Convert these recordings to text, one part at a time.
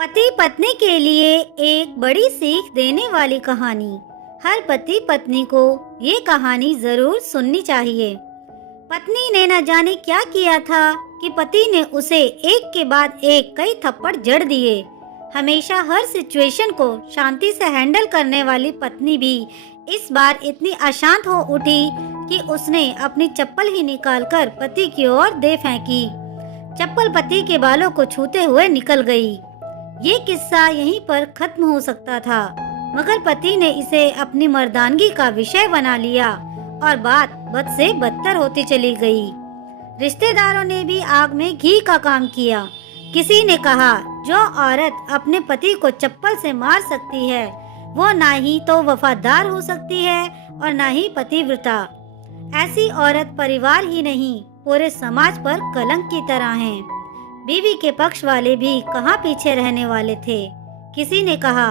पति पत्नी के लिए एक बड़ी सीख देने वाली कहानी। हर पति पत्नी को ये कहानी जरूर सुननी चाहिए। पत्नी ने न जाने क्या किया था कि पति ने उसे एक के बाद एक कई थप्पड़ जड़ दिए। हमेशा हर सिचुएशन को शांति से हैंडल करने वाली पत्नी भी इस बार इतनी अशांत हो उठी कि उसने अपनी चप्पल ही निकालकर पति की ओर दे फेंकी। चप्पल पति के बालों को छूते हुए निकल गई। ये किस्सा यहीं पर खत्म हो सकता था, मगर पति ने इसे अपनी मर्दानगी का विषय बना लिया और बात बद से बदतर होती चली गई। रिश्तेदारों ने भी आग में घी का काम किया। किसी ने कहा, जो औरत अपने पति को चप्पल से मार सकती है वो ना ही तो वफादार हो सकती है और ना ही पतिव्रता। ऐसी औरत परिवार ही नहीं पूरे समाज पर कलंक की तरह है। बीवी के पक्ष वाले भी कहाँ पीछे रहने वाले थे। किसी ने कहा,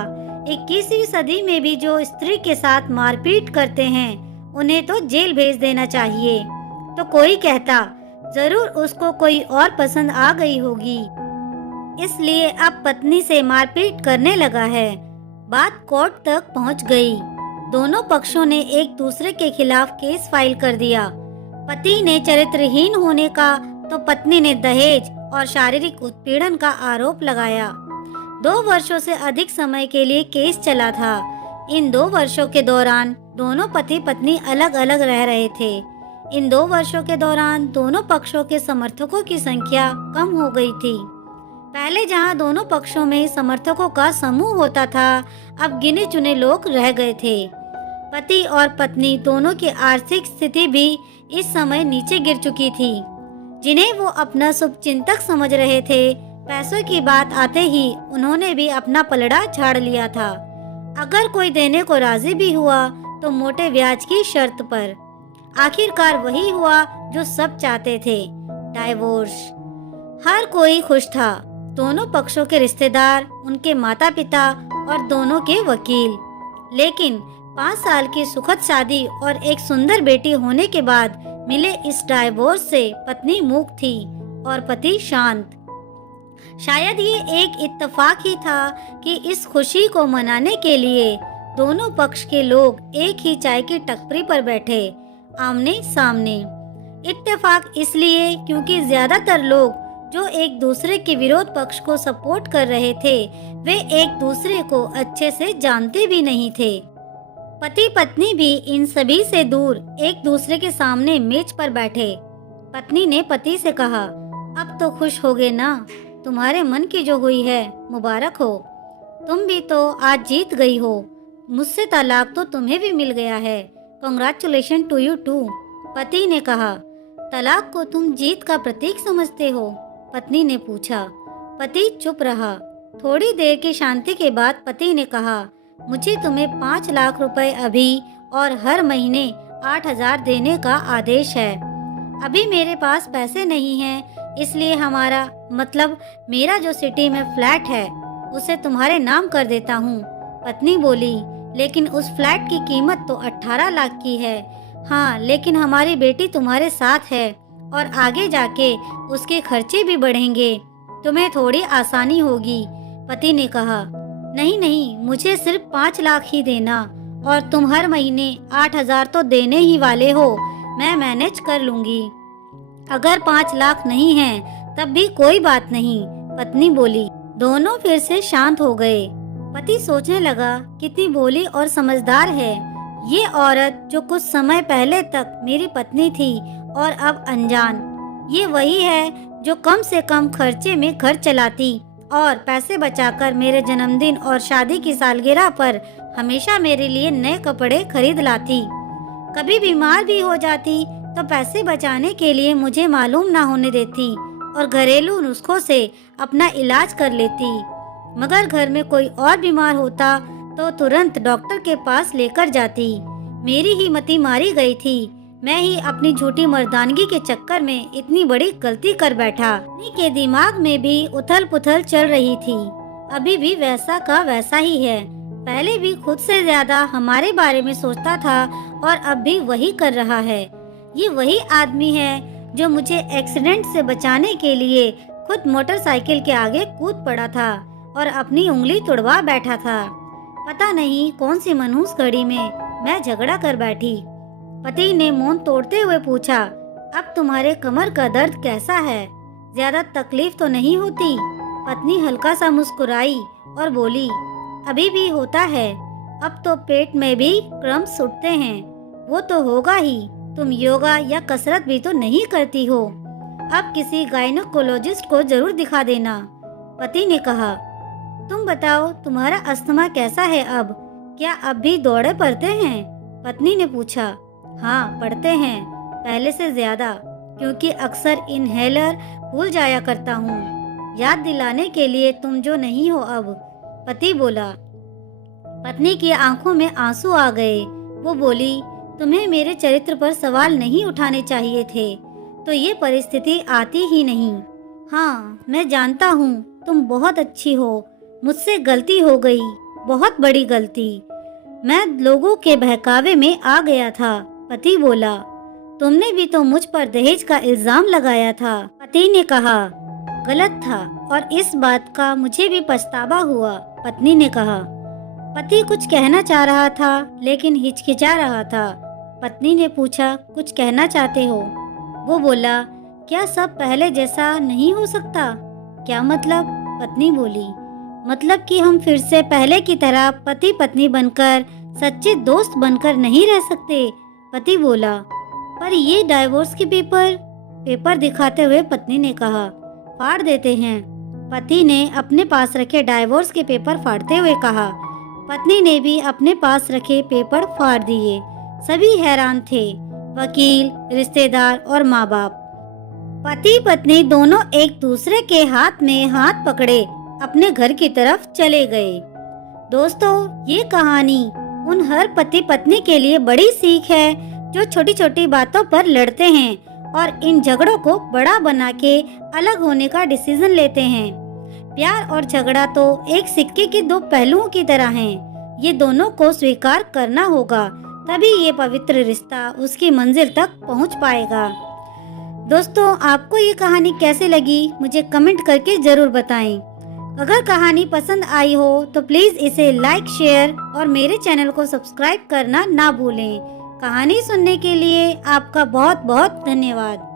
21वीं सदी में भी जो स्त्री के साथ मारपीट करते हैं उन्हें तो जेल भेज देना चाहिए। तो कोई कहता, जरूर उसको कोई और पसंद आ गई होगी, इसलिए अब पत्नी से मारपीट करने लगा है। बात कोर्ट तक पहुंच गई। दोनों पक्षों ने एक दूसरे के खिलाफ केस फाइल कर दिया। पति ने चरित्रहीन होने का तो पत्नी ने दहेज और शारीरिक उत्पीड़न का आरोप लगाया। 2 वर्षों से अधिक समय के लिए केस चला था। इन 2 वर्षों के दौरान दोनों पति पत्नी अलग अलग रह रहे थे। इन 2 वर्षों के दौरान दोनों पक्षों के समर्थकों की संख्या कम हो गई थी। पहले जहां दोनों पक्षों में समर्थकों का समूह होता था, अब गिने चुने लोग रह गए थे। पति और पत्नी दोनों की आर्थिक स्थिति भी इस समय नीचे गिर चुकी थी। जिन्हें वो अपना शुभचिंतक समझ रहे थे, पैसों की बात आते ही उन्होंने भी अपना पलड़ा झाड़ लिया था। अगर कोई देने को राजी भी हुआ तो मोटे ब्याज की शर्त पर। आखिरकार वही हुआ जो सब चाहते थे, डाइवोर्स। हर कोई खुश था, दोनों पक्षों के रिश्तेदार, उनके माता पिता और दोनों के वकील। लेकिन 5 साल की सुखद शादी और एक सुंदर बेटी होने के बाद मिले इस डाइवोर्स से पत्नी मूक थी और पति शांत। शायद ये एक इत्तेफाक ही था कि इस खुशी को मनाने के लिए दोनों पक्ष के लोग एक ही चाय की टपरी पर बैठे, आमने सामने। इत्तेफाक इसलिए क्योंकि ज्यादातर लोग जो एक दूसरे के विरोध पक्ष को सपोर्ट कर रहे थे, वे एक दूसरे को अच्छे से जानते भी नहीं थे। पति पत्नी भी इन सभी से दूर एक दूसरे के सामने मेज पर बैठे। पत्नी ने पति से कहा, अब तो खुश हो गए ना, तुम्हारे मन की जो हुई है मुबारक हो। तुम भी तो आज जीत गई हो, मुझसे तलाक तो तुम्हें भी मिल गया है। Congratulation to you too. पति ने कहा, तलाक को तुम जीत का प्रतीक समझते हो? पत्नी ने पूछा। पति चुप रहा। थोड़ी देर की शांति के बाद पति ने कहा, मुझे तुम्हें 5 लाख रुपए अभी और हर महीने 8,000 देने का आदेश है। अभी मेरे पास पैसे नहीं हैं, इसलिए मेरा जो सिटी में फ्लैट है उसे तुम्हारे नाम कर देता हूँ। पत्नी बोली, लेकिन उस फ्लैट की कीमत तो 18 लाख की है। हाँ, लेकिन हमारी बेटी तुम्हारे साथ है और आगे जाके उसके खर्चे भी बढ़ेंगे, तुम्हें थोड़ी आसानी होगी। पति ने कहा, नहीं नहीं, मुझे सिर्फ 5 लाख ही देना और तुम हर महीने 8,000 तो देने ही वाले हो, मैं मैनेज कर लूंगी। अगर 5 लाख नहीं है तब भी कोई बात नहीं, पत्नी बोली। दोनों फिर से शांत हो गए। पति सोचने लगा, कितनी भोली और समझदार है ये औरत जो कुछ समय पहले तक मेरी पत्नी थी और अब अनजान। ये वही है जो कम से कम खर्चे में घर चलाती और पैसे बचाकर मेरे जन्मदिन और शादी की सालगिरह पर हमेशा मेरे लिए नए कपड़े खरीद लाती। कभी बीमार भी हो जाती तो पैसे बचाने के लिए मुझे मालूम ना होने देती और घरेलू नुस्खों से अपना इलाज कर लेती। मगर घर में कोई और बीमार होता तो तुरंत डॉक्टर के पास लेकर जाती। मेरी ही मति मारी गई थी। मैं ही अपनी झूठी मर्दानगी के चक्कर में इतनी बड़ी गलती कर बैठा। पत्नी के दिमाग में भी उथल पुथल चल रही थी। अभी भी वैसा का वैसा ही है। पहले भी खुद से ज्यादा हमारे बारे में सोचता था और अब भी वही कर रहा है। ये वही आदमी है जो मुझे एक्सीडेंट से बचाने के लिए खुद मोटरसाइकिल के आगे कूद पड़ा था और अपनी उंगली तुड़वा बैठा था। पता नहीं कौन सी मनहूस घड़ी में मैं झगड़ा कर बैठी। पति ने मौन तोड़ते हुए पूछा, अब तुम्हारे कमर का दर्द कैसा है? ज्यादा तकलीफ तो नहीं होती? पत्नी हल्का सा मुस्कुराई और बोली, अभी भी होता है। अब तो पेट में भी क्रम्स उठते हैं। वो तो होगा ही, तुम योगा या कसरत भी तो नहीं करती हो। अब किसी गायनोकोलॉजिस्ट को जरूर दिखा देना। पति ने कहा, तुम बताओ तुम्हारा अस्थमा कैसा है अब? क्या अब भी दौड़े पड़ते हैं? पत्नी ने पूछा। हाँ पड़ते हैं, पहले से ज्यादा, क्योंकि अक्सर इनहेलर भूल जाया करता हूँ। याद दिलाने के लिए तुम जो नहीं हो अब, पति बोला। पत्नी की आंखों में आंसू आ गए। वो बोली, तुम्हें मेरे चरित्र पर सवाल नहीं उठाने चाहिए थे, तो ये परिस्थिति आती ही नहीं। हाँ मैं जानता हूँ तुम बहुत अच्छी हो, मुझसे गलती हो गई, बहुत बड़ी गलती। मैं लोगों के बहकावे में आ गया था। पति बोला, तुमने भी तो मुझ पर दहेज का इल्जाम लगाया था। पति ने कहा, गलत था और इस बात का मुझे भी पछतावा हुआ। पत्नी ने कहा। पति कुछ कहना चाह रहा था लेकिन हिचकिचा रहा था। पत्नी ने पूछा, कुछ कहना चाहते हो? वो बोला, क्या सब पहले जैसा नहीं हो सकता? क्या मतलब? पत्नी बोली, मतलब कि हम फिर से पहले की तरह पति पत्नी बनकर, सच्चे दोस्त बनकर नहीं रह सकते। पति बोला, पर ये डाइवोर्स के पेपर दिखाते हुए पत्नी ने कहा, फाड़ देते हैं। पति ने अपने पास रखे डाइवोर्स के पेपर फाड़ते हुए कहा। पत्नी ने भी अपने पास रखे पेपर फाड़ दिए। सभी हैरान थे, वकील, रिश्तेदार और माँ बाप। पति पत्नी दोनों एक दूसरे के हाथ में हाथ पकड़े अपने घर की तरफ चले गए। दोस्तों, ये कहानी उन हर पति पत्नी के लिए बड़ी सीख है जो छोटी छोटी बातों पर लड़ते हैं और इन झगड़ों को बड़ा बना के अलग होने का डिसीजन लेते हैं। प्यार और झगड़ा तो एक सिक्के के दो पहलुओं की तरह हैं। ये दोनों को स्वीकार करना होगा, तभी ये पवित्र रिश्ता उसकी मंजिल तक पहुंच पाएगा। दोस्तों, आपको ये कहानी कैसे लगी मुझे कमेंट करके जरूर बताएं। अगर कहानी पसंद आई हो तो प्लीज इसे लाइक, शेयर और मेरे चैनल को सब्सक्राइब करना ना भूलें। कहानी सुनने के लिए आपका बहुत बहुत धन्यवाद।